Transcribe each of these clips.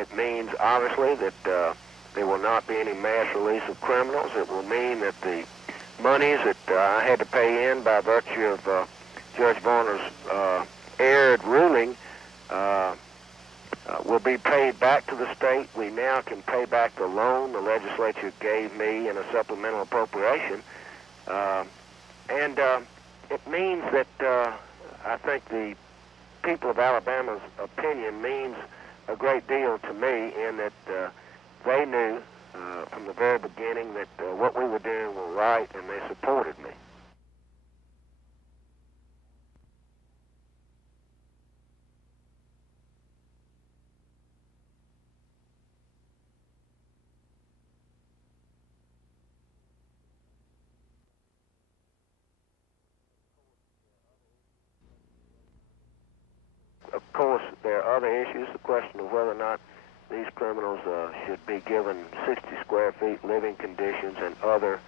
It means, obviously, that there will not be any mass release of criminals. It will mean that the monies that I had to pay in by virtue of Judge Varner's erred ruling will be paid back to the state. We now can pay back the loan the legislature gave me in a supplemental appropriation. And it means that I think the people of Alabama's opinion means a great deal to me, in that they knew from the very beginning that what we were doing was right, and they supported me. Of course, there are other issues. The question of whether or not these criminals should be given 60 square feet living conditions, and other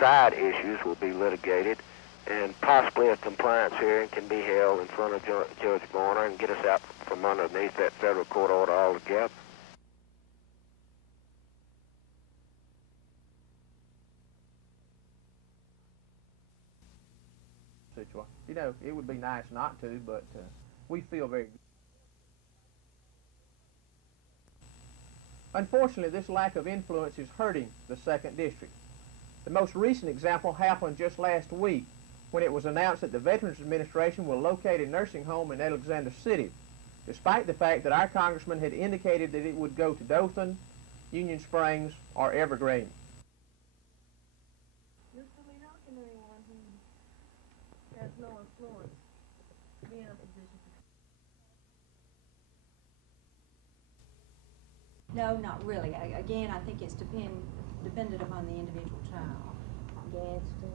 side issues will be litigated, and possibly a compliance hearing can be held in front of Judge Varner and get us out from underneath that federal court order altogether. You know, it would be nice not to, but we feel very good. Unfortunately, this lack of influence is hurting the 2nd District. The most recent example happened just last week, when it was announced that the Veterans Administration will locate a nursing home in Alexander City, despite the fact that our congressman had indicated that it would go to Dothan, Union Springs, or Evergreen. Has no influence be in a position to... No, not really. Again, I think it's dependent upon the individual child. Gadsden,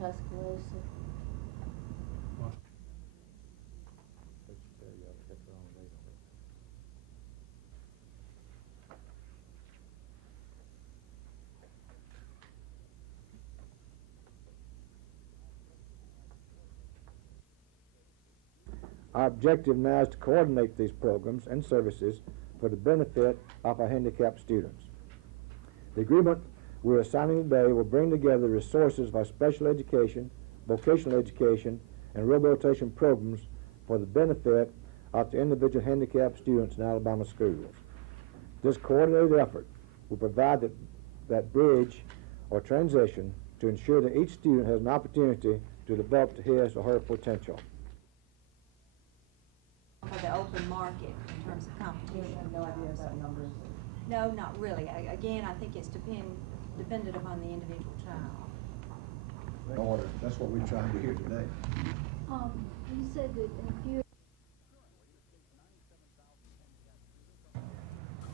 Tuscaloosa. Our objective now is to coordinate these programs and services for the benefit of our handicapped students. The agreement we're assigning today will bring together resources of our special education, vocational education, and rehabilitation programs for the benefit of the individual handicapped students in Alabama schools. This coordinated effort will provide that bridge or transition to ensure that each student has an opportunity to develop to his or her potential. For the open market in terms of competition. I have no idea what that number is. No, not really. Again, I think it's dependent upon the individual child. Order. That's what we're trying to hear today. You said that if you...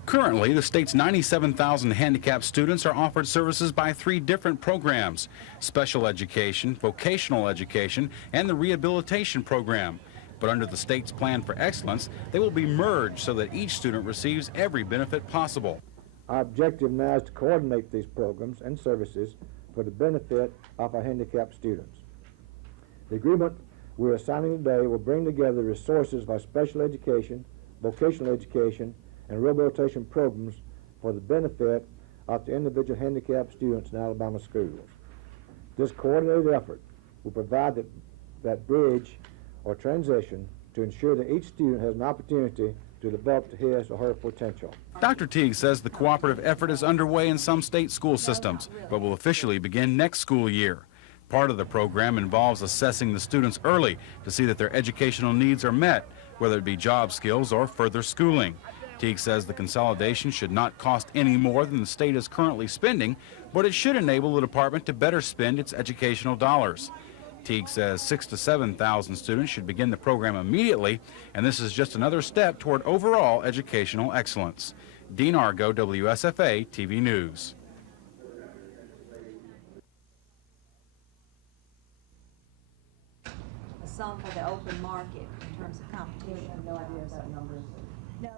Currently, the state's 97,000 handicapped students are offered services by 3 different programs: special education, vocational education, and the rehabilitation program. But under the state's plan for excellence, they will be merged so that each student receives every benefit possible. Our objective now is to coordinate these programs and services for the benefit of our handicapped students. The agreement we're assigning today will bring together resources of our special education, vocational education, and rehabilitation programs for the benefit of the individual handicapped students in Alabama schools. This coordinated effort will provide that bridge or transition to ensure that each student has an opportunity to develop to his or her potential. Dr. Teague says the cooperative effort is underway in some state school systems, but will officially begin next school year. Part of the program involves assessing the students early to see that their educational needs are met, whether it be job skills or further schooling. Teague says the consolidation should not cost any more than the state is currently spending, but it should enable the department to better spend its educational dollars. Teague says 6,000 to 7,000 students should begin the program immediately, and this is just another step toward overall educational excellence. Dean Argo, WSFA TV News. A sum for the open market in terms of competition. I have no idea what that number is. No.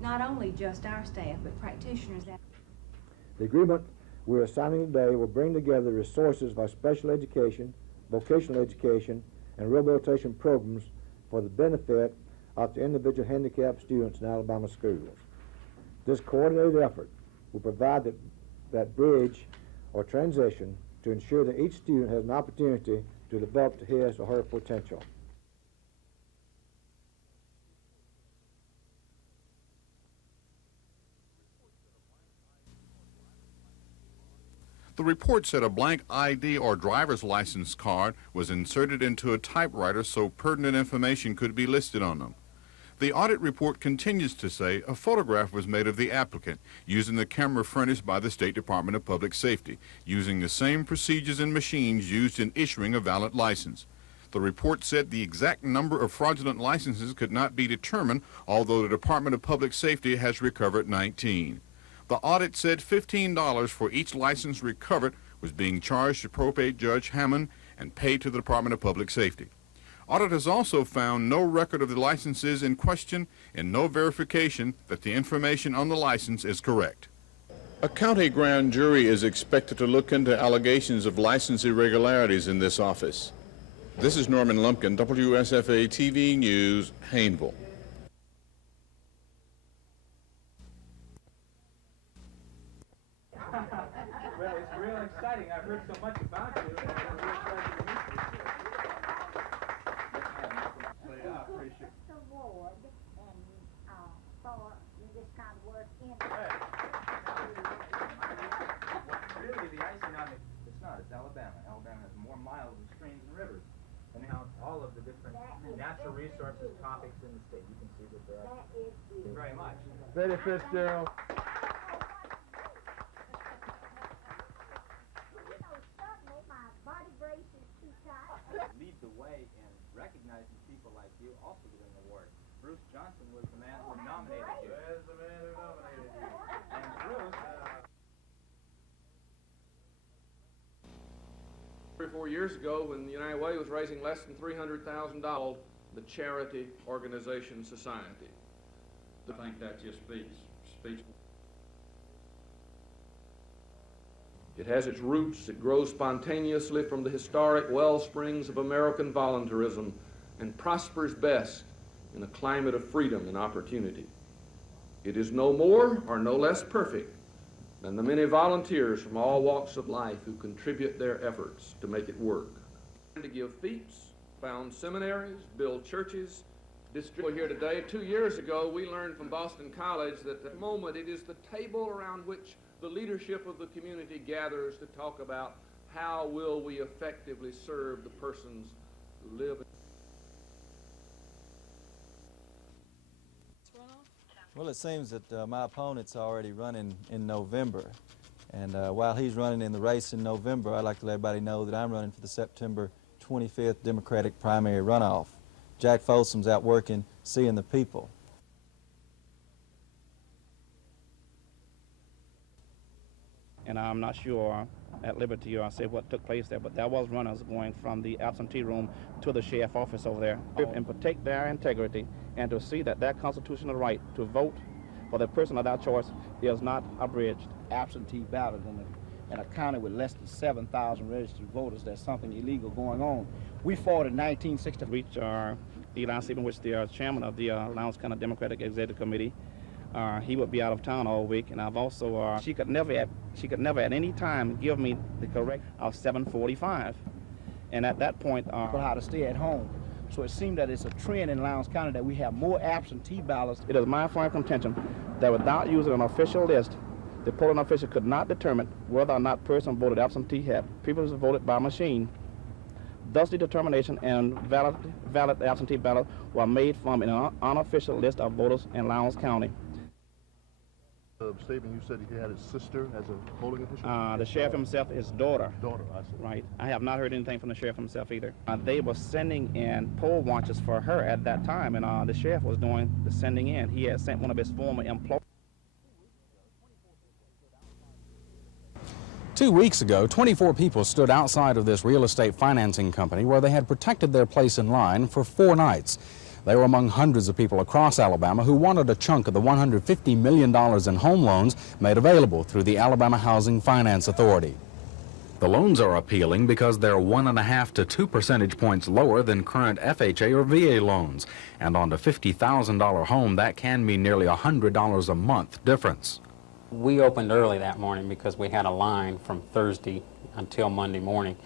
not only just our staff, but practitioners that The agreement we're signing today will bring together resources by special education, vocational education, and rehabilitation programs for the benefit of the individual handicapped students in Alabama schools. This coordinated effort will provide that bridge or transition to ensure that each student has an opportunity to develop to his or her potential. The report said a blank ID or driver's license card was inserted into a typewriter so pertinent information could be listed on them. The audit report continues to say a photograph was made of the applicant using the camera furnished by the State Department of Public Safety, using the same procedures and machines used in issuing a valid license. The report said the exact number of fraudulent licenses could not be determined, although the Department of Public Safety has recovered 19. The audit said $15 for each license recovered was being charged to probate Judge Hammond and paid to the Department of Public Safety. Audit has also found no record of the licenses in question and no verification that the information on the license is correct. A county grand jury is expected to look into allegations of license irregularities in this office. This is Norman Lumpkin, WSFA TV News, Hayneville. Well, it's real exciting. I've heard so much about you. And I'm real excited to meet you. I appreciate it. award and for this kind of work in Really, the icing on it's not. It's Alabama. Alabama has more miles of streams and rivers. And now all of the different natural resources topics in the state. You can see that there are. Thank you very much. Betty Fitzgerald. Certainly my body brace is too tight. Lead the way in recognizing people like you also getting awards. Bruce Johnson was the man who nominated you. There's the man who nominated you. And Bruce, 3 or 4 years ago, when the United Way was raising less than $300,000, the Charity Organization Society. I think that just speaks. It has its roots, it grows spontaneously from the historic well springs of American voluntarism and prospers best in a climate of freedom and opportunity. It is no more or no less perfect than the many volunteers from all walks of life who contribute their efforts to make it work. To give feasts, found seminaries, build churches, distribute here today. 2 years ago, we learned from Boston College that at the moment it is the table around which the leadership of the community gathers to talk about how will we effectively serve the persons who live. Well, it seems that my opponent's already running in November. And while he's running in the race in November, I'd like to let everybody know that I'm running for the September 25th Democratic primary runoff. Jack Folsom's out working, seeing the people. And I'm not sure at liberty or say what took place there, but there was runners going from the absentee room to the sheriff office over there and protect their integrity and to see that their constitutional right to vote for the person of their choice is not abridged. Absentee ballot in a county with less than 7,000 registered voters, there's something illegal going on. We fought in 1960. Reach Eli Stephen, which the chairman of the Lowndes County Democratic Executive Committee. He would be out of town all week, and I've also she could never at any time give me the correct of 7:45, and at that point people how to stay at home. So it seemed that it's a trend in Lowndes County that we have more absentee ballots. It is my firm contention that without using an official list, the polling official could not determine whether or not person voted absentee had previously voted by machine. Thus, the determination and valid absentee ballot were made from an unofficial list of voters in Lowndes County. Stephen, you said he had his sister as a polling official? The sheriff himself, his daughter. Daughter, I see. Right. I have not heard anything from the sheriff himself either. They were sending in poll watchers for her at that time, and the sheriff was doing the sending in. He had sent one of his former employees. 2 weeks ago, 24 people stood outside of this real estate financing company where they had protected their place in line for 4 nights. They were among hundreds of people across Alabama who wanted a chunk of the $150 million in home loans made available through the Alabama Housing Finance Authority. The loans are appealing because they're 1.5 to 2 percentage points lower than current FHA or VA loans. And on a $50,000 home, that can mean nearly $100 a month difference. We opened early that morning because we had a line from Thursday until Monday morning.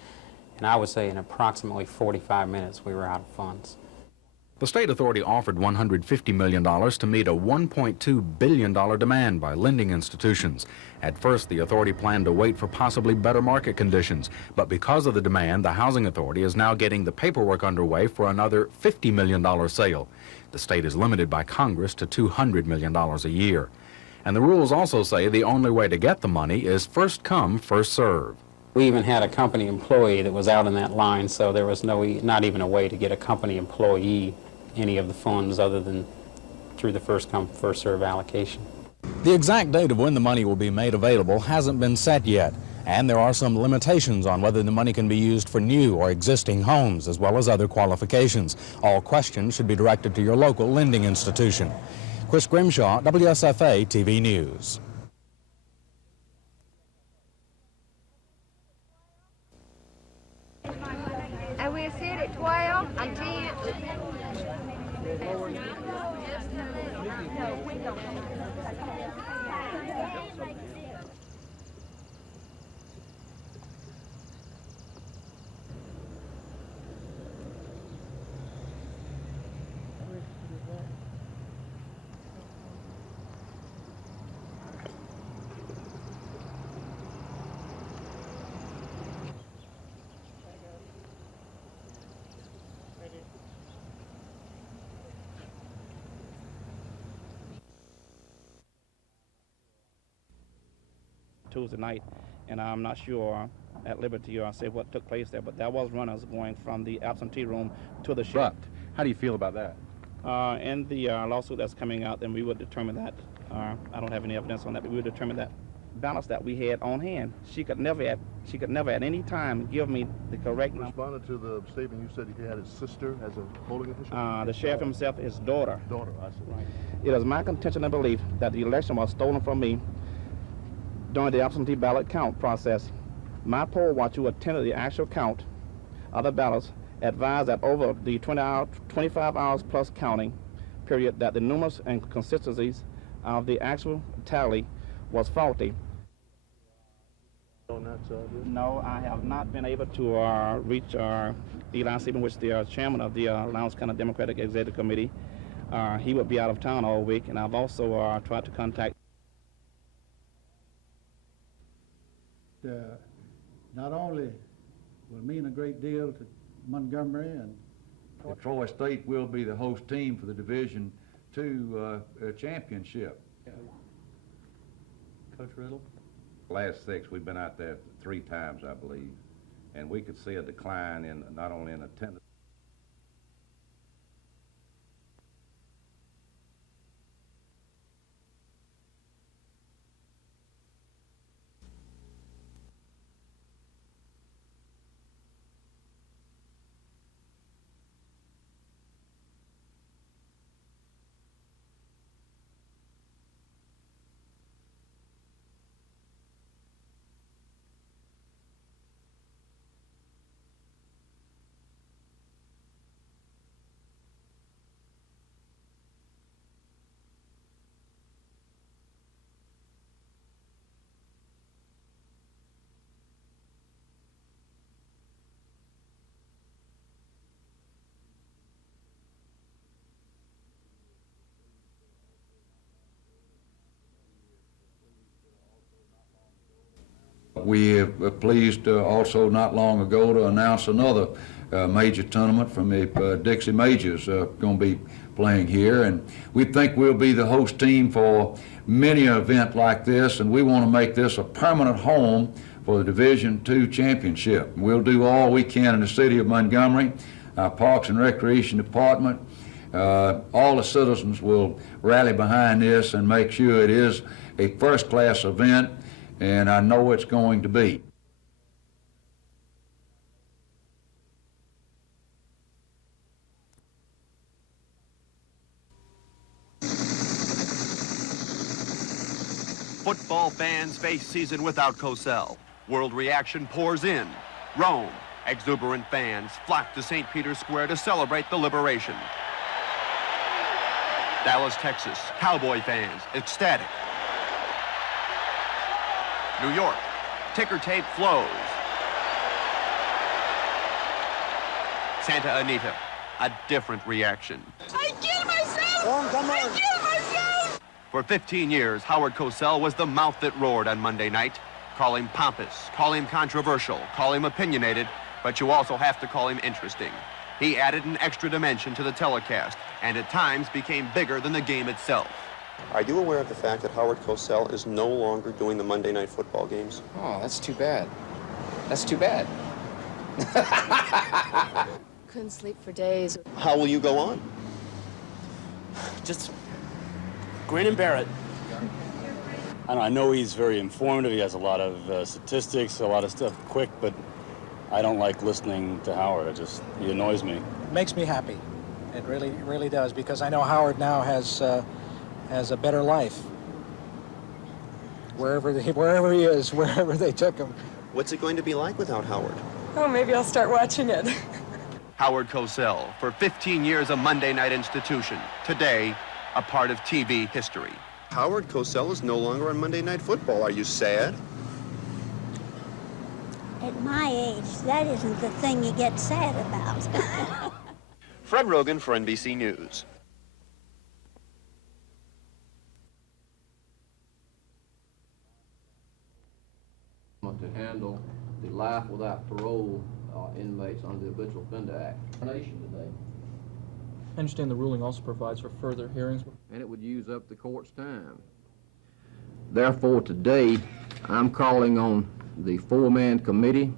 And I would say in approximately 45 minutes we were out of funds. The state authority offered $150 million to meet a $1.2 billion demand by lending institutions. At first, the authority planned to wait for possibly better market conditions, but because of the demand, the housing authority is now getting the paperwork underway for another $50 million sale. The state is limited by Congress to $200 million a year. And the rules also say the only way to get the money is first come, first serve. We even had a company employee that was out in that line, so there was not even a way to get a company employee any of the funds other than through the first come, first serve allocation. The exact date of when the money will be made available hasn't been set yet, and there are some limitations on whether the money can be used for new or existing homes, as well as other qualifications. All questions should be directed to your local lending institution. Chris Grimshaw, WSFA TV News. And we'll sit at 12 and 10. Tuesday night, and I'm not sure at liberty or say what took place there, but there was runners going from the absentee room to the ship. But how do you feel about that? In the lawsuit that's coming out, then we would determine that. I don't have any evidence on that, but we would determine that balance that we had on hand. She could never at any time give me the correct number. Responded to the statement you said he had his sister as a polling official? The sheriff himself, his daughter. Daughter, I see. Right. It is my contention and belief that the election was stolen from me during the absentee ballot count process. My poll watcher who attended the actual count of the ballots advised that over the 25 hours plus counting period that the numerous inconsistencies of the actual tally was faulty. No, I have not been able to reach Eli Stephen, which is the chairman of the Lowndes County Democratic Executive Committee. He would be out of town all week, and I've also tried to contact not only will mean a great deal to Montgomery and Troy State will be the host team for the Division II championship. Coach Riddle? Last 6, we've been out there 3 times, I believe, and we could see a decline in not only in attendance. We are pleased also not long ago to announce another major tournament from the Dixie Majors going to be playing here, and we think we'll be the host team for many an event like this, and we want to make this a permanent home for the Division II championship. We'll do all we can in the city of Montgomery, our Parks and Recreation Department. All the citizens will rally behind this and make sure it is a first-class event, and I know it's going to be. Football fans face season without Cosell. World reaction pours in. Rome, exuberant fans flock to St. Peter's Square to celebrate the liberation. Dallas, Texas, Cowboy fans ecstatic. New York, ticker tape flows. Santa Anita, a different reaction. I killed myself! I killed myself! For 15 years, Howard Cosell was the mouth that roared on Monday night. Call him pompous, call him controversial, call him opinionated, but you also have to call him interesting. He added an extra dimension to the telecast, and at times became bigger than the game itself. Are you aware of the fact that Howard Cosell is no longer doing the Monday Night Football games? Oh, that's too bad. That's too bad. Couldn't sleep for days. How will you go on? Just grin and bear it. I know he's very informative. He has a lot of statistics, a lot of stuff quick, but I don't like listening to Howard. He annoys me. Makes me happy. It really does, because I know Howard now has a better life. Wherever he is, wherever they took him. What's it going to be like without Howard? Oh, maybe I'll start watching it. Howard Cosell, for 15 years a Monday night institution. Today, a part of TV history. Howard Cosell is no longer on Monday Night Football. Are you sad? At my age, that isn't the thing you get sad about. Fred Rogan for NBC News. To handle the life without parole inmates under the Habitual Offender Act. Nation today. I understand the ruling also provides for further hearings. And it would use up the court's time. Therefore, today, I'm calling on the four-man committee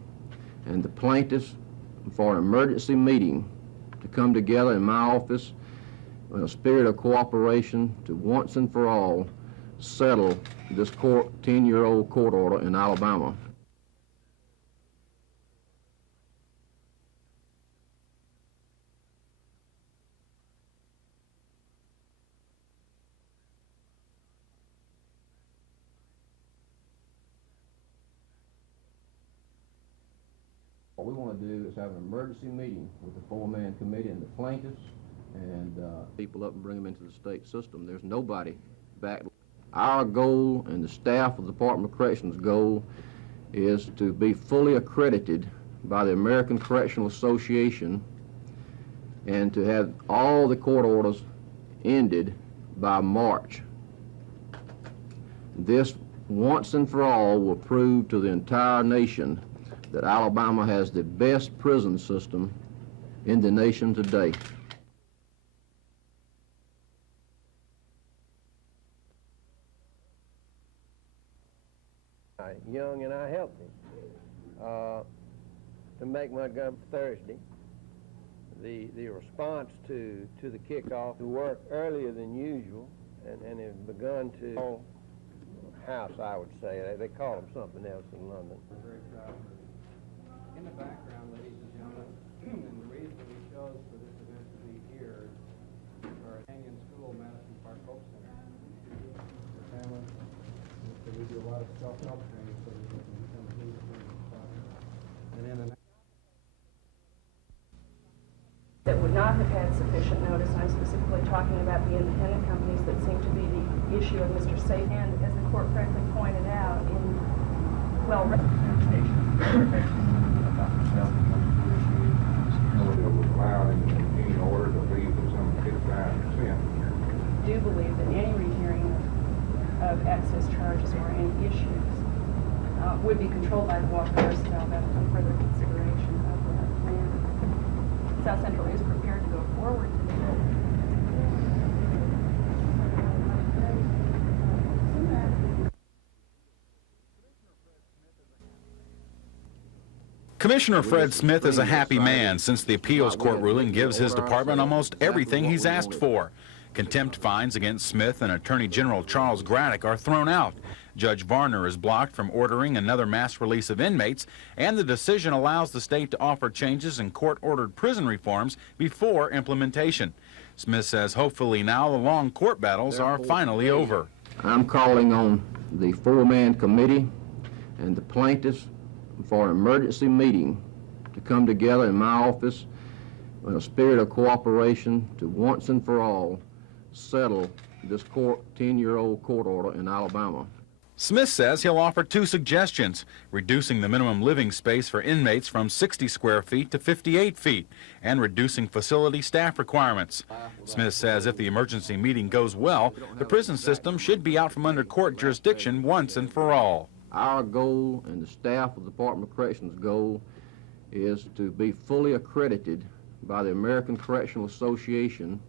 and the plaintiffs for an emergency meeting to come together in my office in a spirit of cooperation to once and for all settle this 10-year-old court order in Alabama. What we want to do is have an emergency meeting with the four-man committee and the plaintiffs and people up and bring them into the state system. There's nobody back. Our goal and the staff of the Department of Corrections' goal is to be fully accredited by the American Correctional Association and to have all the court orders ended by March. This, once and for all, will prove to the entire nation that Alabama has the best prison system in the nation today. Young and I helped him to make Montgomery Thursday. The response to the kickoff worked earlier than usual and have begun to house, I would say. They call them something else in London. In the background, ladies and gentlemen, and the reason we chose for this event to be here is our Hanging School, Madison Park Hope Center. The family, so we do a lot of self-help training so that they can become leaders in the process. And then That would not have had sufficient notice. I'm specifically talking about the independent companies that seem to be the issue of Mr. Safe. And as the court correctly pointed out, in do believe that any rehearing of excess charges or any issues would be controlled by the Walker versus Alabama for further consideration of that plan. South Central is prepared to go forward today. Commissioner Fred Smith is a happy man since the appeals court ruling gives his department almost everything he's asked for. Contempt fines against Smith and Attorney General Charles Graddick are thrown out. Judge Varner is blocked from ordering another mass release of inmates, and the decision allows the state to offer changes in court-ordered prison reforms before implementation. Smith says hopefully now the long court battles are finally over. I'm calling on the four-man committee and the plaintiffs for an emergency meeting to come together in my office in a spirit of cooperation to once and for all settle this 10-year-old court order in Alabama. Smith says he'll offer two suggestions: reducing the minimum living space for inmates from 60 square feet to 58 feet, and reducing facility staff requirements. Smith says if the emergency meeting goes well, the prison system should be out from under court jurisdiction once and for all. Our goal and the staff of the Department of Corrections' goal is to be fully accredited by the American Correctional Association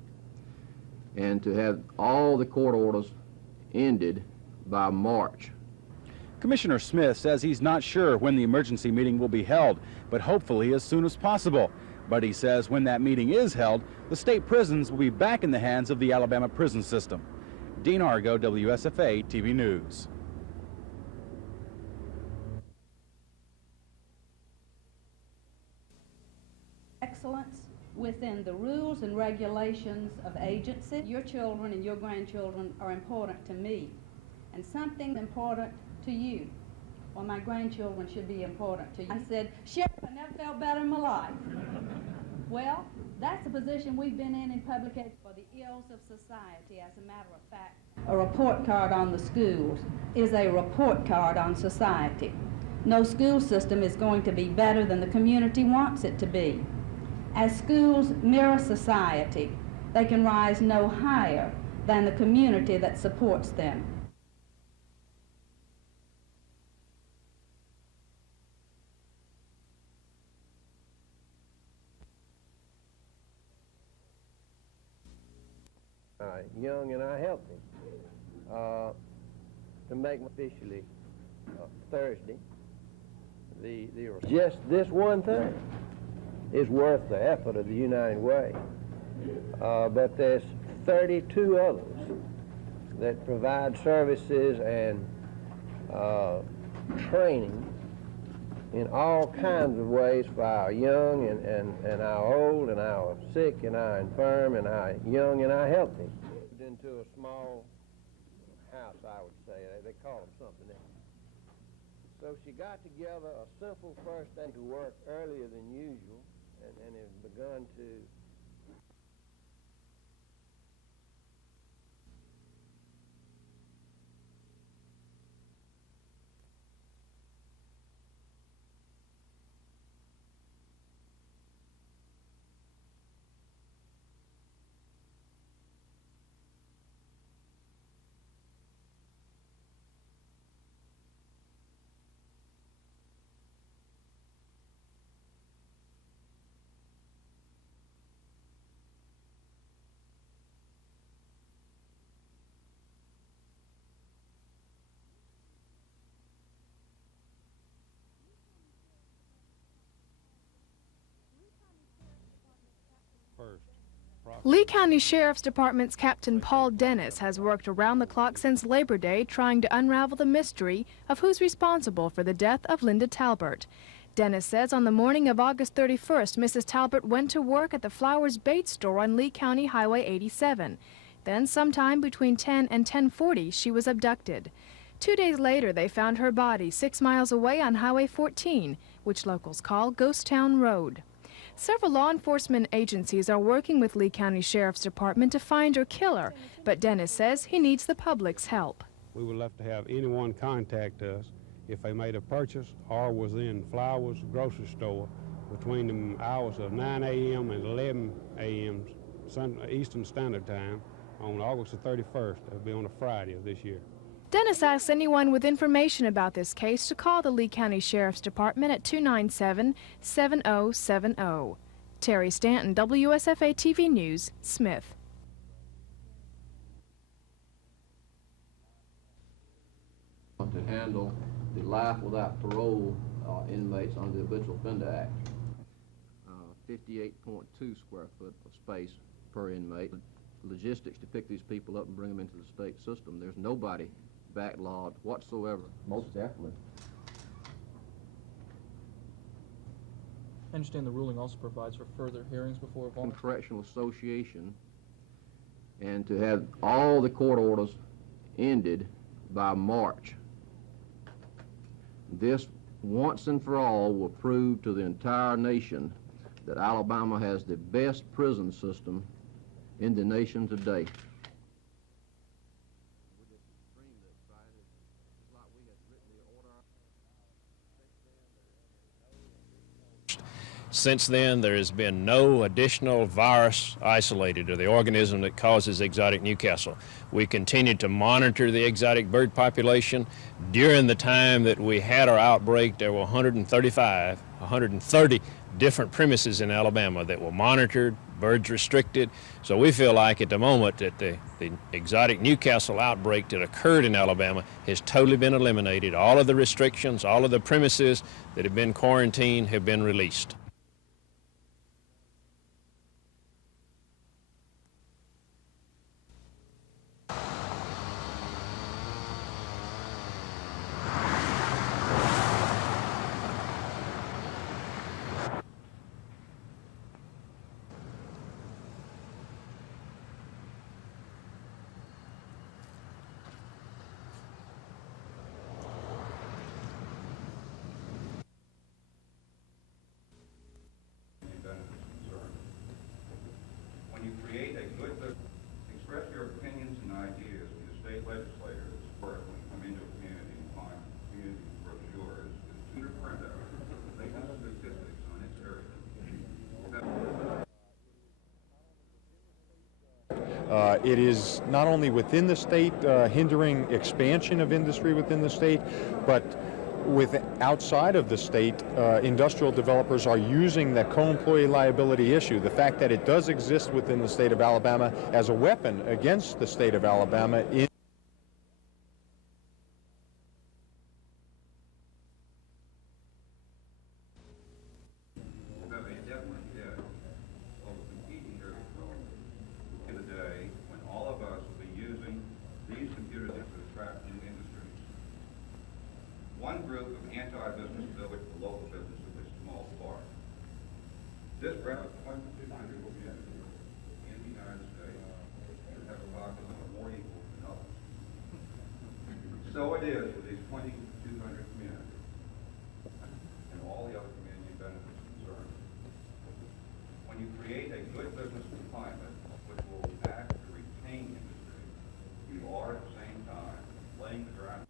and to have all the court orders ended by March. Commissioner Smith says he's not sure when the emergency meeting will be held, but hopefully as soon as possible. But he says when that meeting is held, the state prisons will be back in the hands of the Alabama prison system. Dean Argo, WSFA TV News. Excellence within the rules and regulations of agency. Your children and your grandchildren are important to me, and something important to you. Well, my grandchildren should be important to you. I said, Sheriff, I never felt better in my life. Well, that's the position we've been in public education for the ills of society. As a matter of fact, a report card on the schools is a report card on society. No school system is going to be better than the community wants it to be. As schools mirror society, they can rise no higher than the community that supports them. Young and healthy. To make officially Thursday, just this one thing is worth the effort of the United Way. But there's 32 others that provide services and training in all kinds of ways for our young and our old and our sick and our infirm and our young and our healthy. Into a small house, I would say. They call them something else. So she got together a simple first day to work earlier than usual and has begun to Lee County Sheriff's Department's Captain Paul Dennis has worked around the clock since Labor Day trying to unravel the mystery of who's responsible for the death of Linda Talbert. Dennis says on the morning of August 31st, Mrs. Talbert went to work at the Flowers Bait store on Lee County Highway 87. Then sometime between 10 and 10:40, she was abducted. 2 days later, they found her body 6 miles away on Highway 14, which locals call Ghost Town Road. Several law enforcement agencies are working with Lee County Sheriff's Department to find her killer, but Dennis says he needs the public's help. We would love to have anyone contact us if they made a purchase or was in Flowers grocery store between the hours of 9 a.m. and 11 a.m. Eastern Standard Time on August the 31st. It'll be on a Friday of this year. Dennis asks anyone with information about this case to call the Lee County Sheriff's Department at 297-7070. Terry Stanton, WSFA TV News, Smith. To handle the life without parole inmates under the Habitual Offender Act. 58.2 square foot of space per inmate. Logistics to pick these people up and bring them into the state system. There's nobody backlogged whatsoever. Most definitely. I understand the ruling also provides for further hearings before a Correctional Association, and to have all the court orders ended by March. This, once and for all, will prove to the entire nation that Alabama has the best prison system in the nation today. Since then, there has been no additional virus isolated, or the organism that causes exotic Newcastle. We continue to monitor the exotic bird population. During the time that we had our outbreak, there were 130 different premises in Alabama that were monitored, birds restricted. So we feel like at the moment that the exotic Newcastle outbreak that occurred in Alabama has totally been eliminated. All of the restrictions, all of the premises that have been quarantined have been released. It is not only within the state hindering expansion of industry within the state, but outside of the state, industrial developers are using the co-employee liability issue, the fact that it does exist within the state of Alabama, as a weapon against the state of Alabama in one group of anti-business village for local business of this small park. This route, 2,200 in the United States, should have a population more equal than others. So it is with these 2,200 communities and all the other community benefits concerned. When you create a good business climate which will act to retain industry, you are at the same time laying the ground.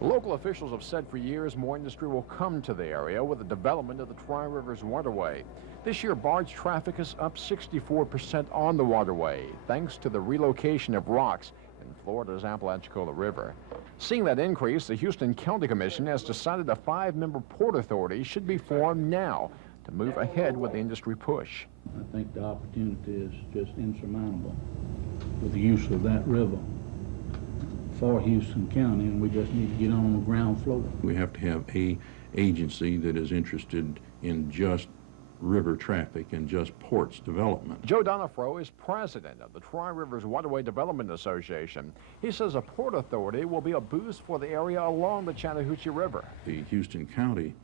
Local officials have said for years more industry will come to the area with the development of the Tri-Rivers Waterway. This year, barge traffic is up 64% on the waterway, thanks to the relocation of rocks in Florida's Apalachicola River. Seeing that increase, the Houston County Commission has decided a 5-member port authority should be formed now to move ahead with the industry push. I think the opportunity is just insurmountable with the use of that river for Houston County, and we just need to get on the ground floor. We have to have an agency that is interested in just river traffic and just ports development. Joe Donafro is president of the Tri-Rivers Waterway Development Association. He says a port authority will be a boost for the area along the Chattahoochee River. The Houston County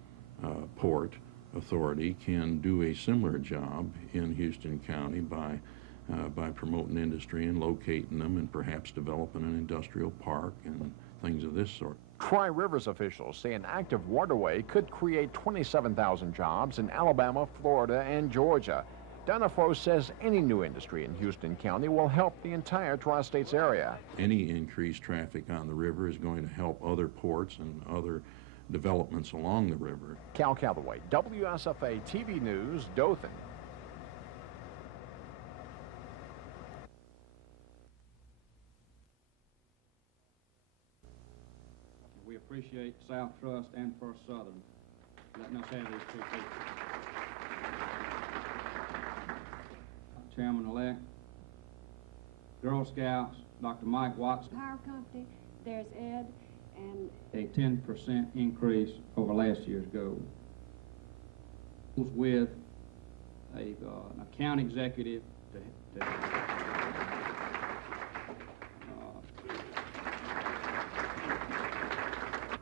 Port Authority can do a similar job in Houston County by promoting industry and locating them and perhaps developing an industrial park and things of this sort. Tri-Rivers officials say an active waterway could create 27,000 jobs in Alabama, Florida, and Georgia. Donafro says any new industry in Houston County will help the entire Tri-States area. Any increased traffic on the river is going to help other ports and other developments along the river. Cal Calloway, WSFA TV News, Dothan. We appreciate South Trust and First Southern letting us have these two people. Chairman-elect, Girl Scouts, Dr. Mike Watson. Power company, there's Ed, and A 10% increase over last year's goal. With an account executive to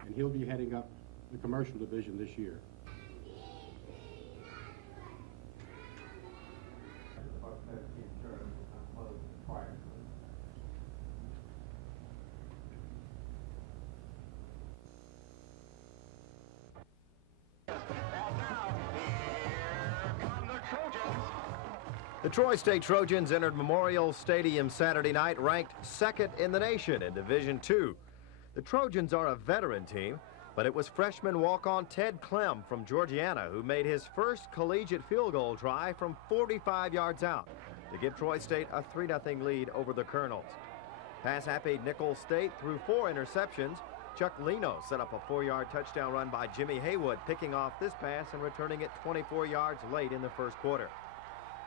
and he'll be heading up the commercial division this year. Troy State Trojans entered Memorial Stadium Saturday night ranked second in the nation in Division II. The Trojans are a veteran team, but it was freshman walk-on Ted Clem from Georgiana who made his first collegiate field goal try from 45 yards out to give Troy State a 3-0 lead over the Colonels. Pass-happy Nicholls State threw 4 interceptions. Chuck Leno set up a 4-yard touchdown run by Jimmy Haywood, picking off this pass and returning it 24 yards late in the first quarter.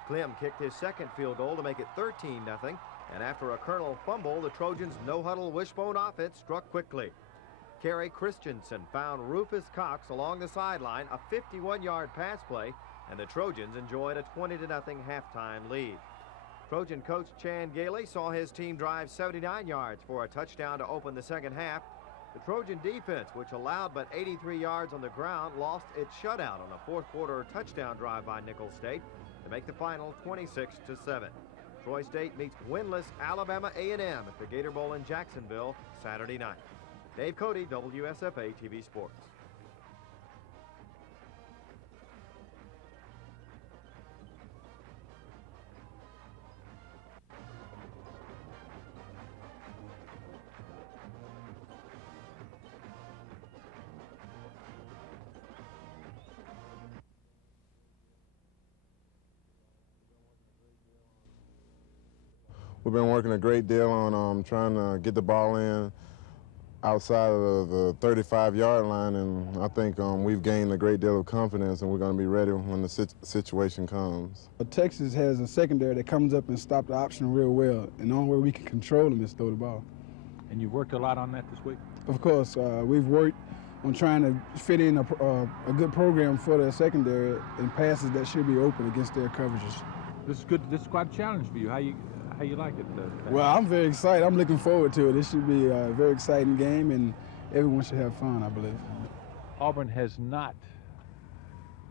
Clem kicked his second field goal to make it 13-0, and after a Colonel fumble, the Trojans' no-huddle wishbone offense struck quickly. Kerry Christensen found Rufus Cox along the sideline, a 51-yard pass play, and the Trojans enjoyed a 20-0 halftime lead. Trojan coach Chan Gailey saw his team drive 79 yards for a touchdown to open the second half. The Trojan defense, which allowed but 83 yards on the ground, lost its shutout on a fourth quarter touchdown drive by Nicholls State to make the final 26-7. Troy State meets winless Alabama A&M at the Gator Bowl in Jacksonville Saturday night. Dave Cody, WSFA TV Sports. We've been working a great deal on trying to get the ball in outside of the 35-yard line, and I think we've gained a great deal of confidence, and we're going to be ready when the situation comes. Texas has a secondary that comes up and stops the option real well, and the only way we can control them is throw the ball. And you've worked a lot on that this week? Of course, we've worked on trying to fit in a good program for their secondary and passes that should be open against their coverages. This is good. This is quite a challenge for you. How you like it? Well, I'm very excited. I'm looking forward to it. This should be a very exciting game, and everyone should have fun, I believe. Auburn has not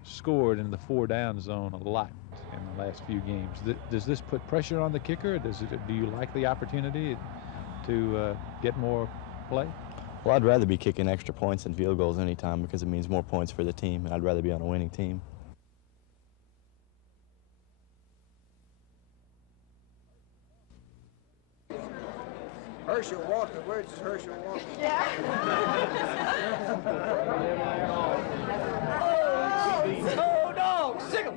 scored in the 4-down zone a lot in the last few games. Does this put pressure on the kicker? Do you like the opportunity to get more play? Well, I'd rather be kicking extra points and field goals anytime because it means more points for the team, and I'd rather be on a winning team. Herschel Walker, where's Herschel Walker? Yeah. Oh, dog, sick 'em.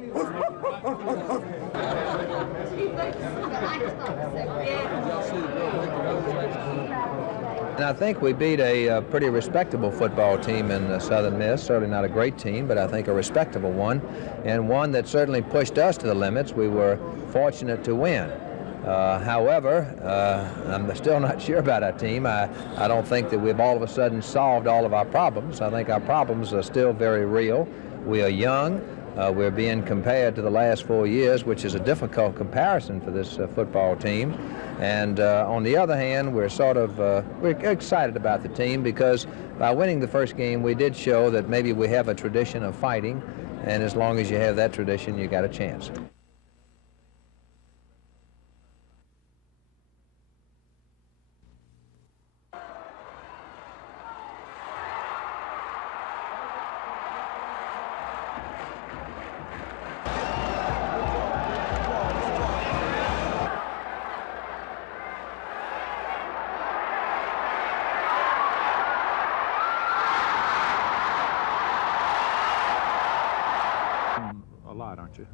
And I think we beat a pretty respectable football team in Southern Miss. Certainly not a great team, but I think a respectable one, and one that certainly pushed us to the limits. We were fortunate to win. However, I'm still not sure about our team. I don't think that we've all of a sudden solved all of our problems. I think our problems are still very real. We are young. We're being compared to the last 4 years, which is a difficult comparison for this football team. And on the other hand, we're excited about the team because by winning the first game, we did show that maybe we have a tradition of fighting, and as long as you have that tradition, you got a chance.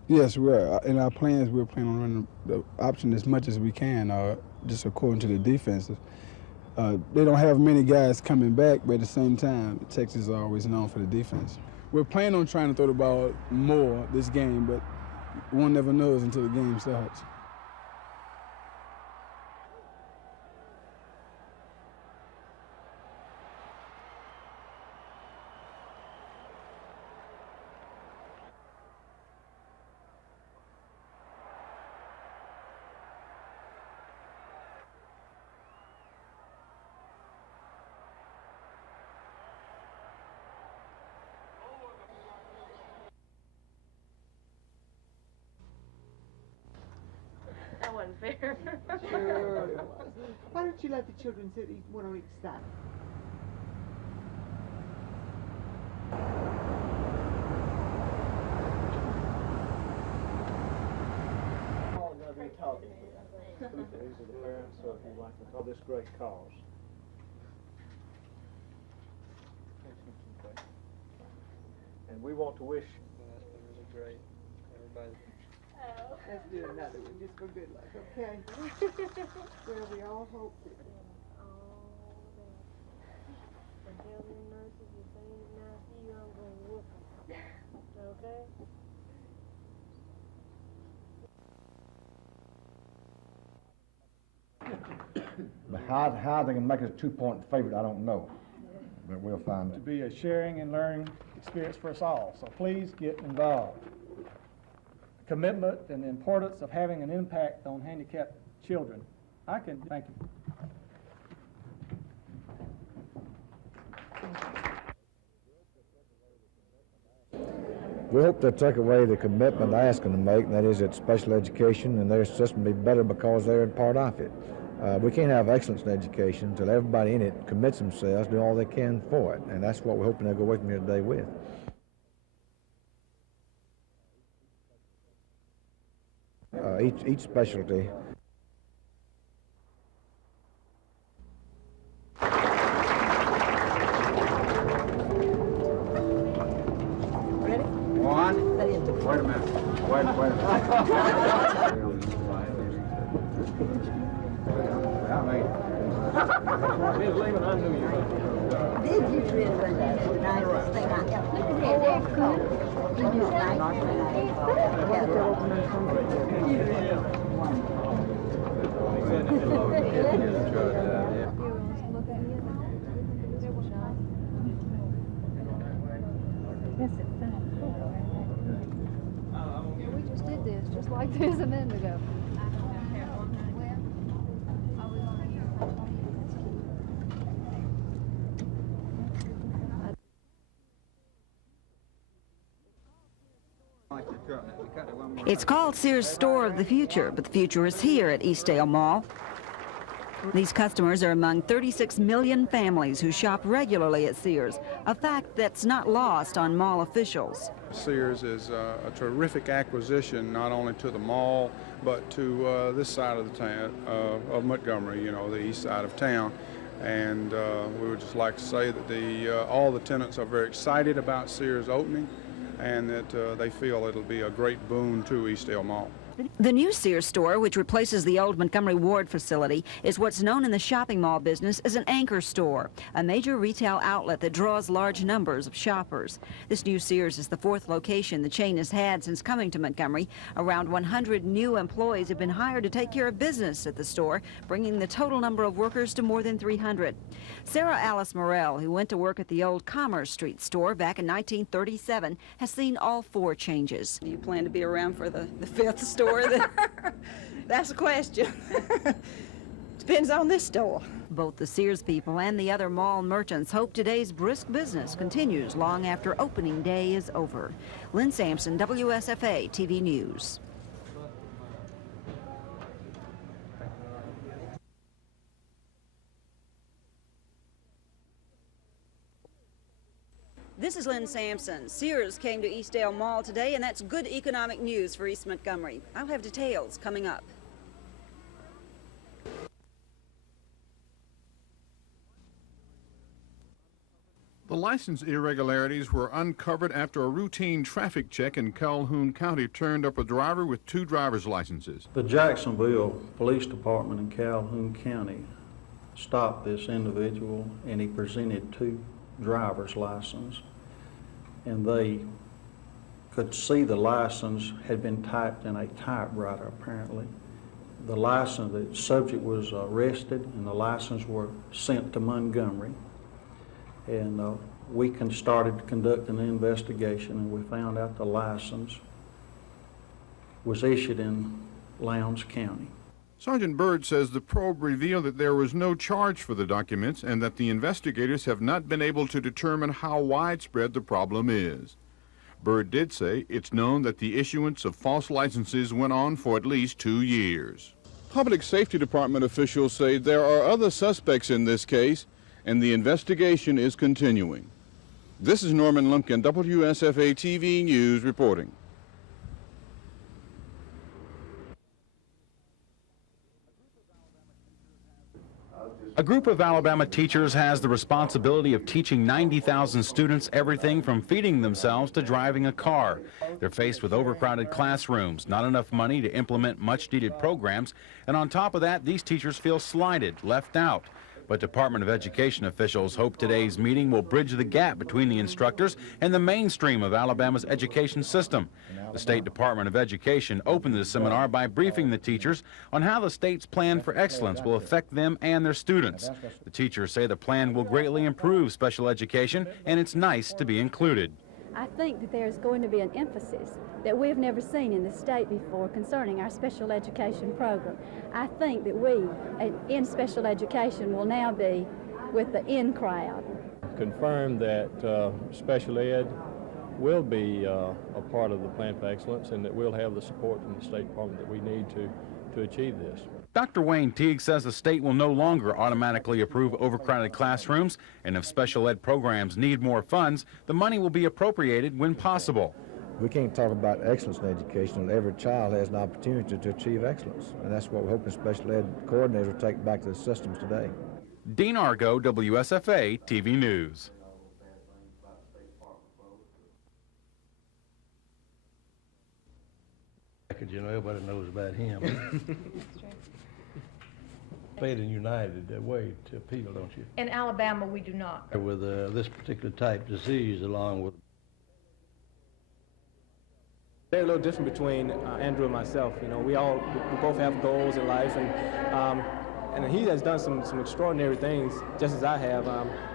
Yes, in our plans, we're planning on running the option as much as we can, just according to the defenses. They don't have many guys coming back, but at the same time, Texas is always known for the defense. We're planning on trying to throw the ball more this game, but one never knows until the game starts. That wasn't fair. Sure. Why don't you let the children sit one on each side? these are the parents of this great cause. And we want to wish. That's been really great. Everybody. Let's do another one just for good luck, okay? Well, we all hope that. Okay? But how they can make us a 2-point favorite, I don't know. But we'll find To out. be a sharing and learning experience for us all. So please get involved. Commitment and the importance of having an impact on handicapped children. Thank you. We hope they'll take away the commitment I asked them to make, and that is that special education and their system be better because they're part of it. We can't have excellence in education until everybody in it commits themselves, do all they can for it, and that's what we're hoping they'll go away from here today with. Each specialty. Ready? One. Wait a minute. Wait a minute. Did you really? That's the nicest thing I ever did. Oh, that's cool. You do a nice We just did this, just like this a minute ago. It's called Sears Store of the Future, but the future is here at Eastdale Mall. These customers are among 36 million families who shop regularly at Sears, a fact that's not lost on mall officials. Sears is a terrific acquisition, not only to the mall, but to this side of the town, of Montgomery, you know, the east side of town. And we would just like to say that all the tenants are very excited about Sears opening, and that they feel it'll be a great boon to Eastdale Mall. The new Sears store, which replaces the old Montgomery Ward facility, is what's known in the shopping mall business as an anchor store, a major retail outlet that draws large numbers of shoppers. This new Sears is the 4th location the chain has had since coming to Montgomery. Around 100 new employees have been hired to take care of business at the store, bringing the total number of workers to more than 300. Sarah Alice Morrell, who went to work at the old Commerce Street store back in 1937, has seen all 4 changes. Do you plan to be around for the 5th store? That's the question. Depends on this store. Both the Sears people and the other mall merchants hope today's brisk business continues long after opening day is over. Lynn Sampson, WSFA TV News. This is Lynn Sampson. Sears came to Eastdale Mall today, and that's good economic news for East Montgomery. I'll have details coming up. The license irregularities were uncovered after a routine traffic check in Calhoun County turned up a driver with 2 driver's licenses. The Jacksonville Police Department in Calhoun County stopped this individual, and he presented 2 driver's licenses, and they could see the license had been typed in a typewriter, apparently. The license, the subject was arrested, and the license were sent to Montgomery. And we started conducting an investigation, and we found out the license was issued in Lowndes County. Sergeant Byrd says the probe revealed that there was no charge for the documents and that the investigators have not been able to determine how widespread the problem is. Byrd did say it's known that the issuance of false licenses went on for at least 2 years. Public Safety Department officials say there are other suspects in this case, and the investigation is continuing. This is Norman Lumpkin, WSFA TV News reporting. A group of Alabama teachers has the responsibility of teaching 90,000 students everything from feeding themselves to driving a car. They're faced with overcrowded classrooms, not enough money to implement much-needed programs, and on top of that, these teachers feel slighted, left out. But Department of Education officials hope today's meeting will bridge the gap between the instructors and the mainstream of Alabama's education system. The State Department of Education opened the seminar by briefing the teachers on how the state's plan for excellence will affect them and their students. The teachers say the plan will greatly improve special education, and it's nice to be included. I think that there's going to be an emphasis that we've never seen in the state before concerning our special education program. I think that we, in special education, will now be with the in crowd. Confirm that special ed will be a part of the plan for excellence and that we'll have the support from the State Department that we need to achieve this. Dr. Wayne Teague says the state will no longer automatically approve overcrowded classrooms, and if special ed programs need more funds, the money will be appropriated when possible. We can't talk about excellence in education until every child has an opportunity to achieve excellence, and that's what we're hoping special ed coordinators will take back to the systems today. Dean Argo, WSFA TV News. You know, everybody knows about him. Fed and united that way to people, don't you? In Alabama, we do not. With this particular type disease, along with... There's a little different between Andrew and myself. You know, we both have goals in life, and he has done some extraordinary things, just as I have.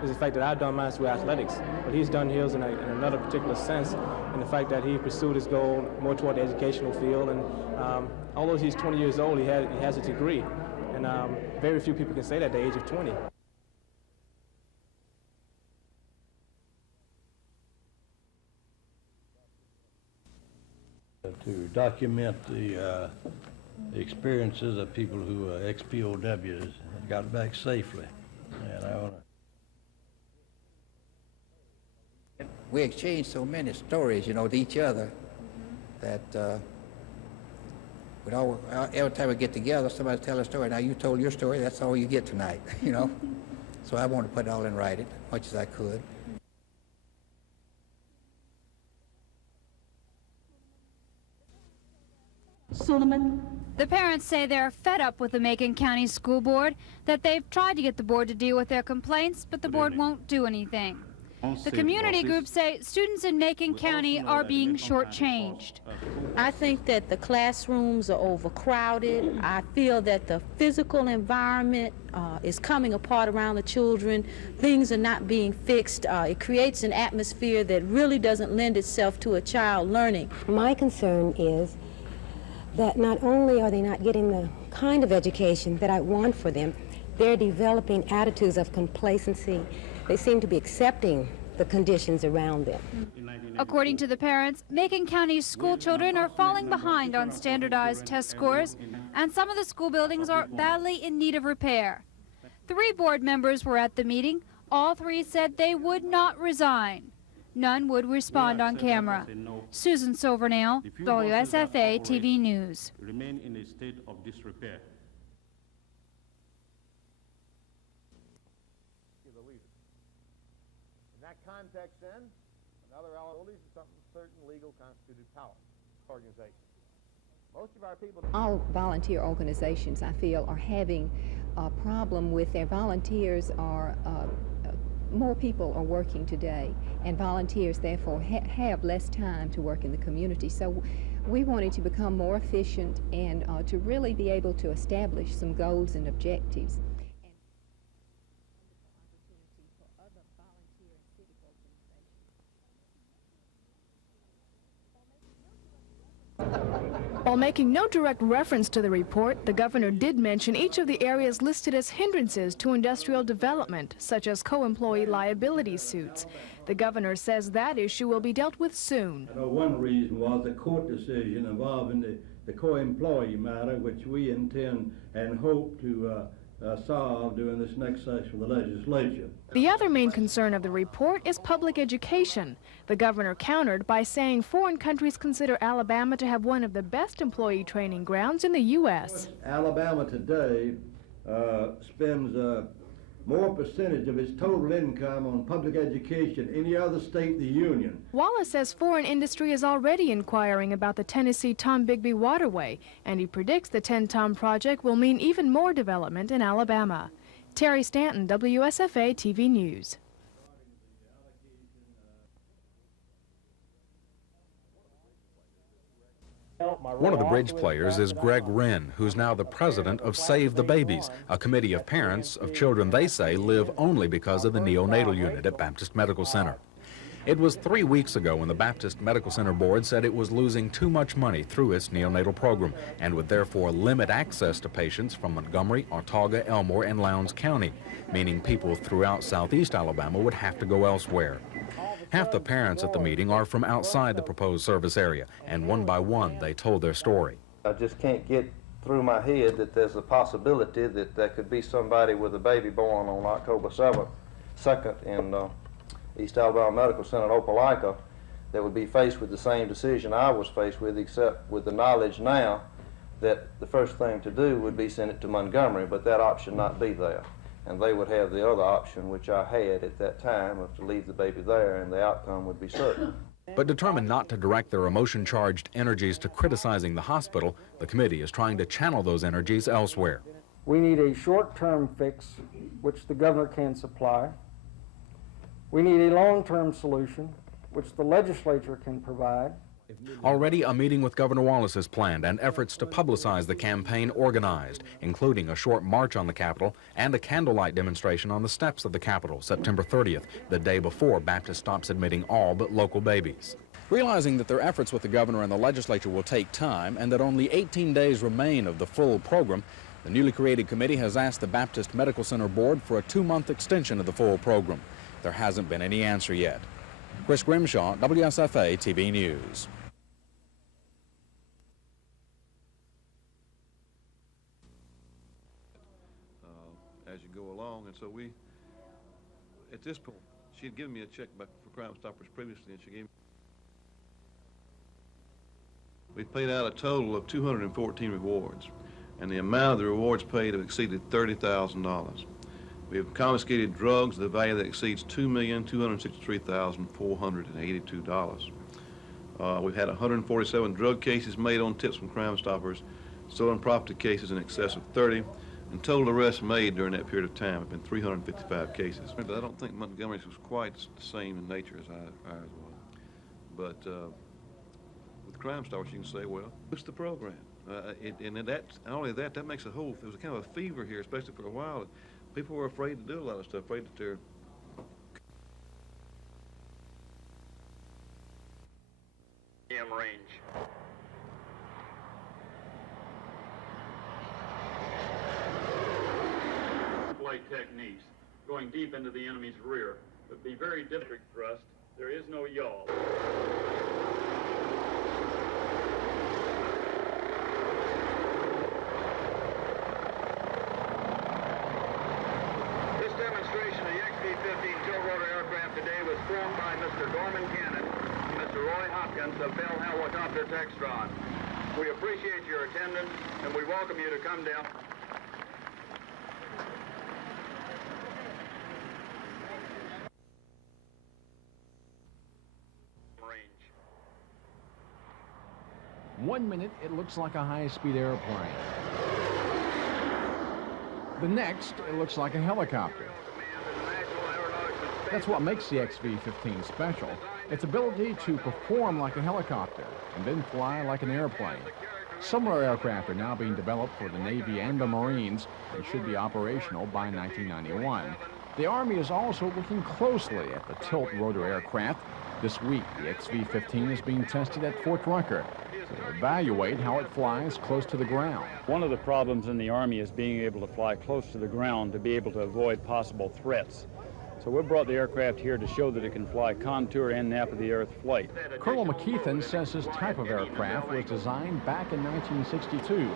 Is the fact that I've done mine through athletics, but he's done his in another particular sense, in the fact that he pursued his goal more toward the educational field. And although he's 20 years old, he has a degree, and very few people can say that at the age of 20. To document the experiences of people who are ex-POWs got back safely. And I want to... We exchange so many stories, you know, to each other that every time we get together, somebody tell a story. Now, you told your story, that's all you get tonight, you know. So I wanted to put it all in writing, as much as I could. Suleiman. The parents say they're fed up with the Macon County School Board, that they've tried to get the board to deal with their complaints, but the board won't do anything. The community groups say students in Macon County are being shortchanged. I think that the classrooms are overcrowded. I feel that the physical environment is coming apart around the children. Things are not being fixed. It creates an atmosphere that really doesn't lend itself to a child learning. My concern is that not only are they not getting the kind of education that I want for them, they're developing attitudes of complacency. They seem to be accepting the conditions around them. According to the parents, Macon County's school children are falling behind on standardized test scores, and some of the school buildings are badly in need of repair. 3 board members were at the meeting. All 3 said they would not resign. None would respond on camera. Susan Silvernail, WSFA TV News. Remain in a state of disrepair. In that context, then, another element is something certain legal constituted power organization. Most of our people... All volunteer organizations, I feel, are having a problem with their volunteers are more people are working today, and volunteers therefore have less time to work in the community. So we wanted to become more efficient and to really be able to establish some goals and objectives. While making no direct reference to the report, the governor did mention each of the areas listed as hindrances to industrial development, such as co-employee liability suits. The governor says that issue will be dealt with soon. One reason was the court decision involving the co-employee matter, which we intend and hope to solve during this next session of the legislature. The other main concern of the report is public education. The governor countered by saying foreign countries consider Alabama to have one of the best employee training grounds in the U.S. Alabama today spends more percentage of its total income on public education than any other state in the Union. Wallace says foreign industry is already inquiring about the Tennessee Tom-Bigby waterway, and he predicts the 10-Tom project will mean even more development in Alabama. Terry Stanton, WSFA TV News. One of the bridge players is Greg Wren, who's now the president of Save the Babies, a committee of parents of children they say live only because of the neonatal unit at Baptist Medical Center. It was 3 weeks ago when the Baptist Medical Center board said it was losing too much money through its neonatal program and would therefore limit access to patients from Montgomery, Autauga, Elmore, and Lowndes County, meaning people throughout southeast Alabama would have to go elsewhere. Half the parents at the meeting are from outside the proposed service area, and one by one they told their story. I just can't get through my head that there's a possibility that there could be somebody with a baby born on October 2nd in East Alabama Medical Center at Opelika that would be faced with the same decision I was faced with, except with the knowledge now that the first thing to do would be send it to Montgomery, but that option not be there. And they would have the other option, which I had at that time, of to leave the baby there, and the outcome would be certain. But determined not to direct their emotion-charged energies to criticizing the hospital, the committee is trying to channel those energies elsewhere. We need a short-term fix, which the governor can supply. We need a long-term solution, which the legislature can provide. Already a meeting with Governor Wallace is planned and efforts to publicize the campaign organized, including a short march on the Capitol and a candlelight demonstration on the steps of the Capitol September 30th, the day before Baptist stops admitting all but local babies. Realizing that their efforts with the governor and the legislature will take time and that only 18 days remain of the full program, the newly created committee has asked the Baptist Medical Center Board for a 2-month extension of the full program. There hasn't been any answer yet. Chris Grimshaw, WSFA TV News. As you go along, and so we, at this point, she had given me a check back for Crime Stoppers previously, and she gave me, we paid out a total of 214 rewards, and the amount of the rewards paid have exceeded $30,000. We have confiscated drugs, the value that exceeds $2,263,482. We've had 147 drug cases made on tips from Crime Stoppers, stolen property cases in excess of 30, and total arrests made during that period of time have been 355 cases. But I don't think Montgomery's was quite the same in nature as ours was. But with Crime Stoppers, you can say, well, what's the program? And that, not only that, that makes a whole, there was a kind of a fever here, especially for a while. People were afraid to do a lot of stuff, afraid that they're range. Play techniques, going deep into the enemy's rear, but be very difficult thrust. There is no yaw. This demonstration of the XV-15 tilt-rotor aircraft today was flown by Mr. Gorman Cannon and Mr. Roy Hopkins of Bell Helicopter Textron. We appreciate your attendance, and we welcome you to come down. Range. 1 minute, it looks like a high-speed airplane. The next, it looks like a helicopter. That's what makes the XV-15 special. Its ability to perform like a helicopter and then fly like an airplane. Similar aircraft are now being developed for the Navy and the Marines and should be operational by 1991. The Army is also looking closely at the tilt-rotor aircraft. This week, the XV-15 is being tested at Fort Rucker to evaluate how it flies close to the ground. One of the problems in the Army is being able to fly close to the ground to be able to avoid possible threats. So we brought the aircraft here to show that it can fly contour and nap of the earth flight. Colonel McKeithen says his type of aircraft was designed back in 1962. It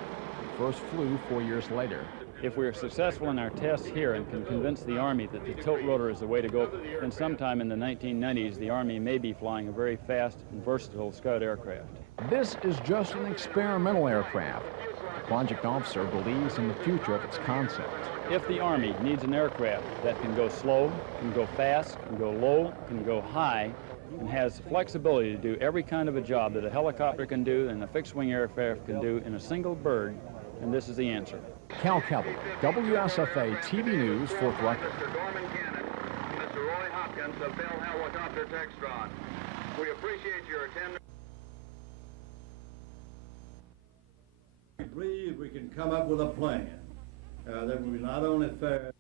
first flew 4 years later. If we are successful in our tests here and can convince the Army that the tilt rotor is the way to go, then sometime in the 1990s, the Army may be flying a very fast and versatile Scout aircraft. This is just an experimental aircraft. project officer believes in the future of its concept. If the Army needs an aircraft that can go slow, can go fast, can go low, can go high, and has flexibility to do every kind of a job that a helicopter can do and a fixed-wing aircraft can do in a single bird, and this is the answer. Cal Keller, WSFA TV News, Fort Rucker. Mr. Gorman Cannon, Mr. Roy Hopkins of Bell Helicopter Textron. We appreciate your attendance. I believe we can come up with a plan that will be not only fair.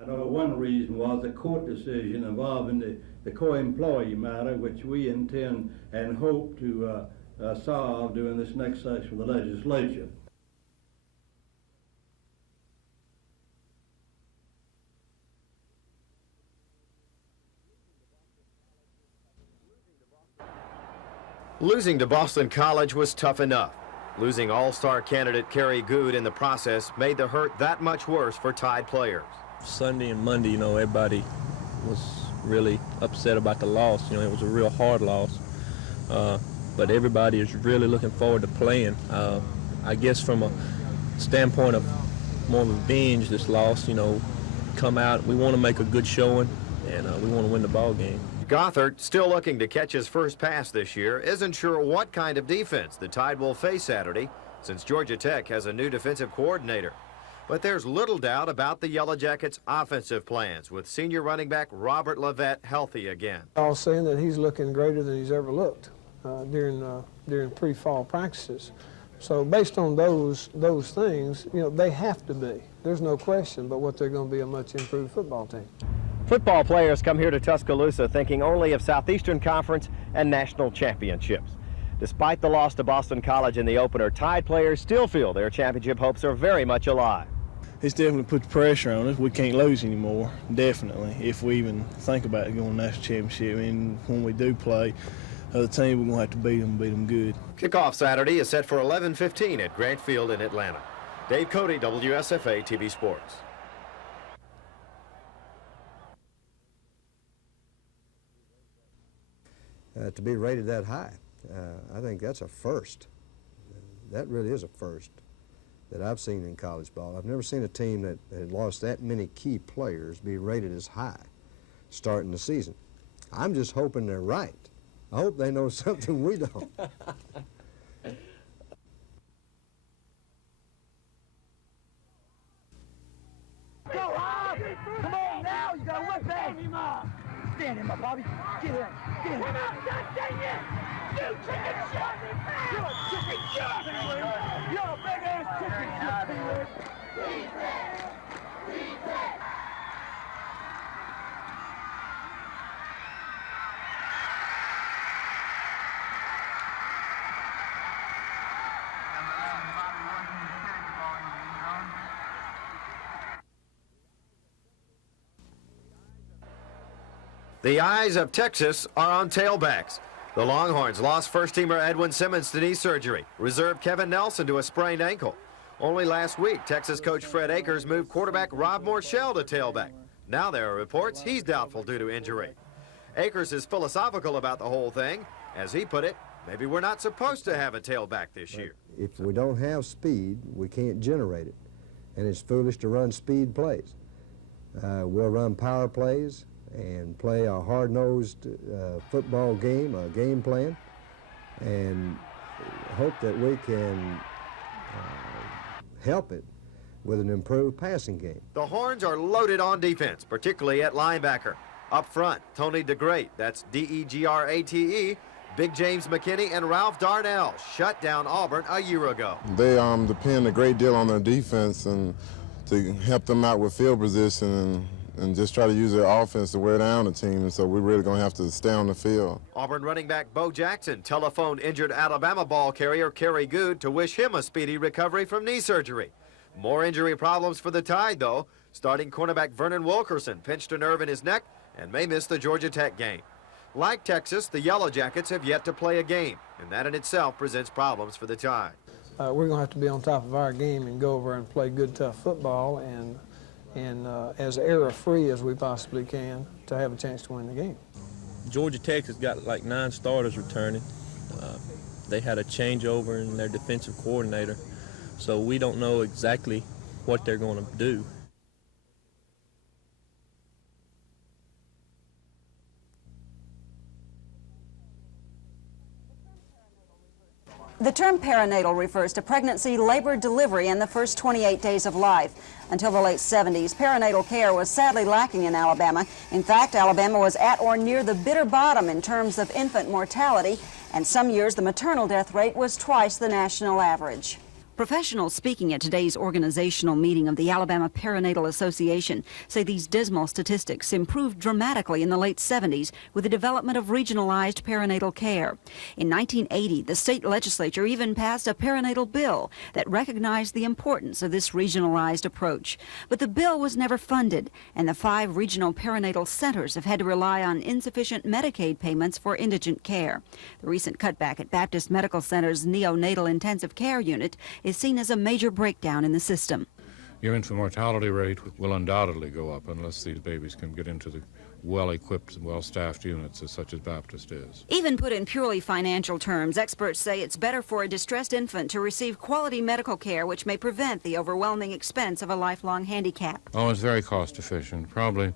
I know one reason was the court decision involving the co-employee matter, which we intend and hope to solve during this next session of the legislature. Losing to Boston College was tough enough. Losing all-star candidate Kerry Good in the process made the hurt that much worse for Tide players. Sunday and Monday, you know, everybody was really upset about the loss. You know, it was a real hard loss. But everybody is really looking forward to playing. I guess from a standpoint of more revenge, this loss, you know, come out, we want to make a good showing, and we want to win the ball game. Gothard, still looking to catch his first pass this year, isn't sure what kind of defense the Tide will face Saturday, since Georgia Tech has a new defensive coordinator. But there's little doubt about the Yellow Jackets' offensive plans, with senior running back Robert Levette healthy again. I was saying that he's looking greater than he's ever looked during pre-fall practices. So based on those things, you know, they have to be. There's no question but what they're going to be a much improved football team. Football players come here to Tuscaloosa thinking only of Southeastern Conference and national championships. Despite the loss to Boston College in the opener, Tide players still feel their championship hopes are very much alive. It's definitely put pressure on us. We can't lose anymore, definitely, if we even think about going to national championship. I mean, when we do play other team, we're going to have to beat them good. Kickoff Saturday is set for 11:15 at Grant Field in Atlanta. Dave Cody, WSFA TV Sports. To be rated that high, I think that's a first. That really is a first that I've seen in college ball. I've never seen a team that had lost that many key players be rated as high starting the season. I'm just hoping they're right. I hope they know something we don't. Go up! Come on now, you gotta whip it! Stand him up, Bobby. Get in. Get in. Come on, dang it! You chicken shit! You're a chicken shit! You're a big-ass chicken shit, Defense! Defense! The eyes of Texas are on tailbacks. The Longhorns lost first-teamer Edwin Simmons to knee surgery, reserve Kevin Nelson to a sprained ankle. Only last week, Texas coach Fred Akers moved quarterback Rob Morshell to tailback. Now there are reports he's doubtful due to injury. Akers is philosophical about the whole thing. As he put it, maybe we're not supposed to have a tailback this year. If we don't have speed, we can't generate it. And it's foolish to run speed plays. We'll run power plays and play a hard-nosed football game, a game plan, and hope that we can help it with an improved passing game. The Horns are loaded on defense, particularly at linebacker. Up front, Tony DeGrate, that's D-E-G-R-A-T-E, Big James McKinney, and Ralph Darnell shut down Auburn a year ago. They depend a great deal on their defense and to help them out with field position and just try to use their offense to wear down the team, and so we're really going to have to stay on the field. Auburn running back Bo Jackson telephoned injured Alabama ball carrier Kerry Good to wish him a speedy recovery from knee surgery. More injury problems for the Tide, though. Starting cornerback Vernon Wilkerson pinched a nerve in his neck and may miss the Georgia Tech game. Like Texas, the Yellow Jackets have yet to play a game, and that in itself presents problems for the Tide. We're going to have to be on top of our game and go over and play good, tough football and as error-free as we possibly can to have a chance to win the game. Georgia Tech has got like 9 starters returning. they had a changeover in their defensive coordinator, so we don't know exactly what they're going to do. The term perinatal refers to pregnancy, labor, delivery, and the first 28 days of life. Until the late 70s, perinatal care was sadly lacking in Alabama. In fact, Alabama was at or near the bitter bottom in terms of infant mortality, and some years the maternal death rate was twice the national average. Professionals speaking at today's organizational meeting of the Alabama Perinatal Association say these dismal statistics improved dramatically in the late 70s with the development of regionalized perinatal care. In 1980, the state legislature even passed a perinatal bill that recognized the importance of this regionalized approach. But the bill was never funded, and the 5 regional perinatal centers have had to rely on insufficient Medicaid payments for indigent care. The recent cutback at Baptist Medical Center's neonatal intensive care unit is seen as a major breakdown in the system. Your infant mortality rate will undoubtedly go up unless these babies can get into the well-equipped and well-staffed units such as Baptist is. Even put in purely financial terms, experts say it's better for a distressed infant to receive quality medical care, which may prevent the overwhelming expense of a lifelong handicap. Oh, it's very cost efficient. Probably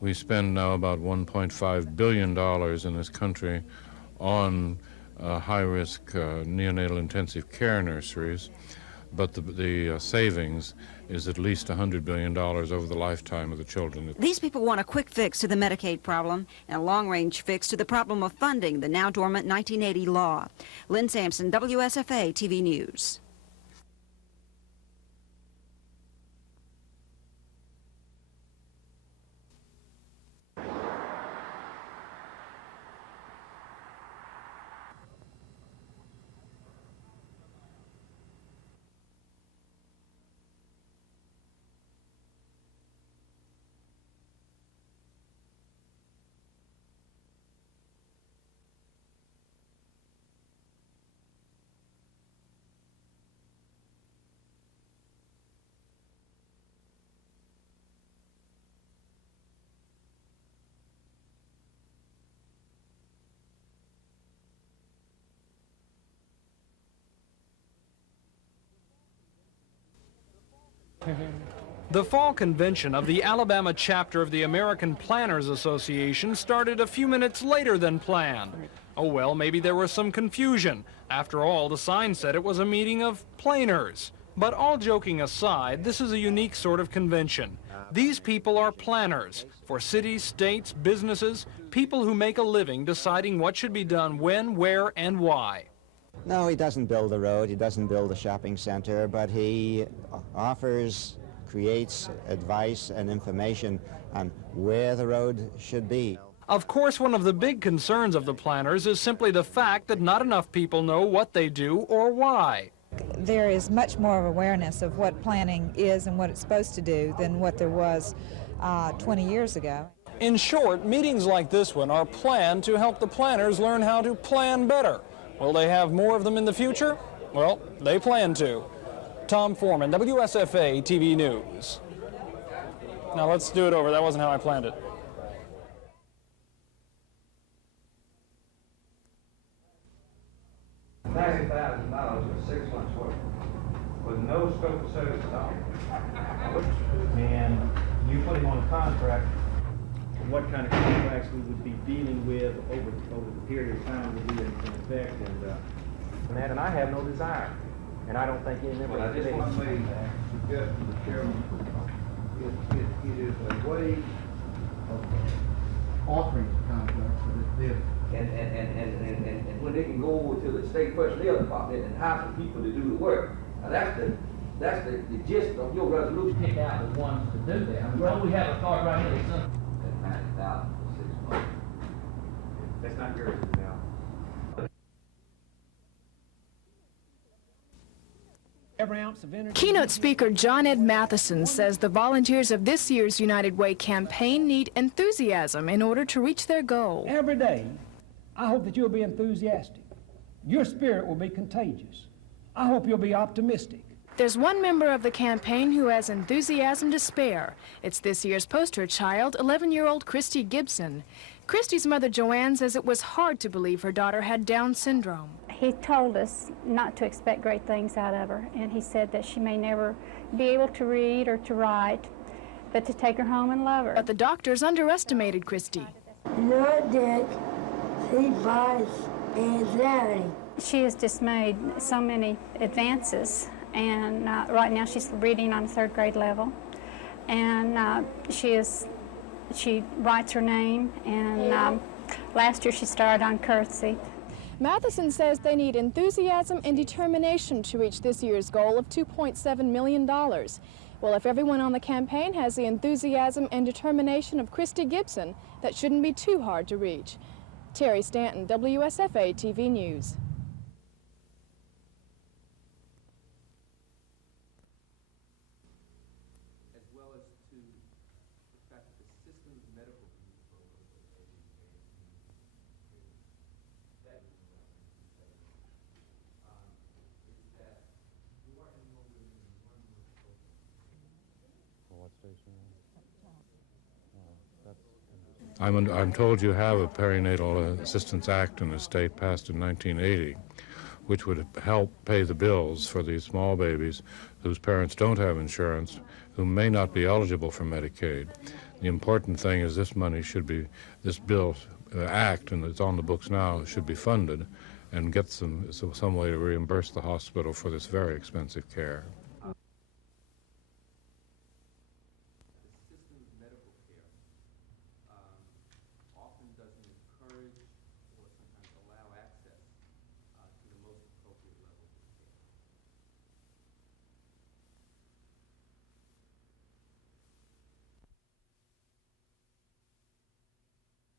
we spend now about $1.5 billion in this country on high-risk neonatal intensive care nurseries, but the savings is at least $100 billion over the lifetime of the children. These people want a quick fix to the Medicaid problem and a long-range fix to the problem of funding the now dormant 1980 law. Lynn Sampson, WSFA TV News. The fall convention of the Alabama chapter of the American Planners Association started a few minutes later than planned. Oh well, maybe there was some confusion. After all, the sign said it was a meeting of planners. But all joking aside, this is a unique sort of convention. These people are planners for cities, states, businesses, people who make a living deciding what should be done when, where, and why. No, he doesn't build a road, he doesn't build a shopping center, but he offers, creates advice and information on where the road should be. Of course, one of the big concerns of the planners is simply the fact that not enough people know what they do or why. There is much more of awareness of what planning is and what it's supposed to do than what there was 20 years ago. In short, meetings like this one are planned to help the planners learn how to plan better. Will they have more of them in the future? Well, they plan to. Tom Foreman, WSFA TV News. Now let's do it over. That wasn't how I planned it. $90,000 for 6 months' work with no scope of service at all. And you put him on a contract. What kind of contracts we would be dealing with over the period of time would be in effect, and I have no desire, and I don't think any member of the committee. I just want to suggest to the chairman, it is a way of altering the contract so that they're and when they can go over to the state personnel department and hire some people to do the work. Now that's the gist of your resolution. Pick out the ones to do that. Well, we have a card right here. That's $90,000 for 6 months. That's not yours now. Every ounce of energy. Keynote speaker John Ed Matheson says the volunteers of this year's United Way campaign need enthusiasm in order to reach their goal. Every day, I hope that you'll be enthusiastic. Your spirit will be contagious. I hope you'll be optimistic. There's one member of the campaign who has enthusiasm to spare. It's this year's poster child, 11-year-old Christy Gibson. Christy's mother, Joanne, says it was hard to believe her daughter had Down syndrome. he told us not to expect great things out of her, and he said that she may never be able to read or to write, but to take her home and love her. But the doctors underestimated Christy. Your dick, he buys anxiety. She has just made so many advances, and right now she's reading on 3rd grade level, and she writes her name, and last year she started on curtsy. Matheson says they need enthusiasm and determination to reach this year's goal of $2.7 million. Well, if everyone on the campaign has the enthusiasm and determination of Christy Gibson, that shouldn't be too hard to reach. Terry Stanton, WSFA TV News. As well as to the fact that the system's medical program that is that more and more women in one What station? I'm told you have a Perinatal Assistance Act in the state passed in 1980, which would help pay the bills for these small babies whose parents don't have insurance, who may not be eligible for Medicaid. The important thing is this money should be, this bill act, and it's on the books now, should be funded and get some way to reimburse the hospital for this very expensive care.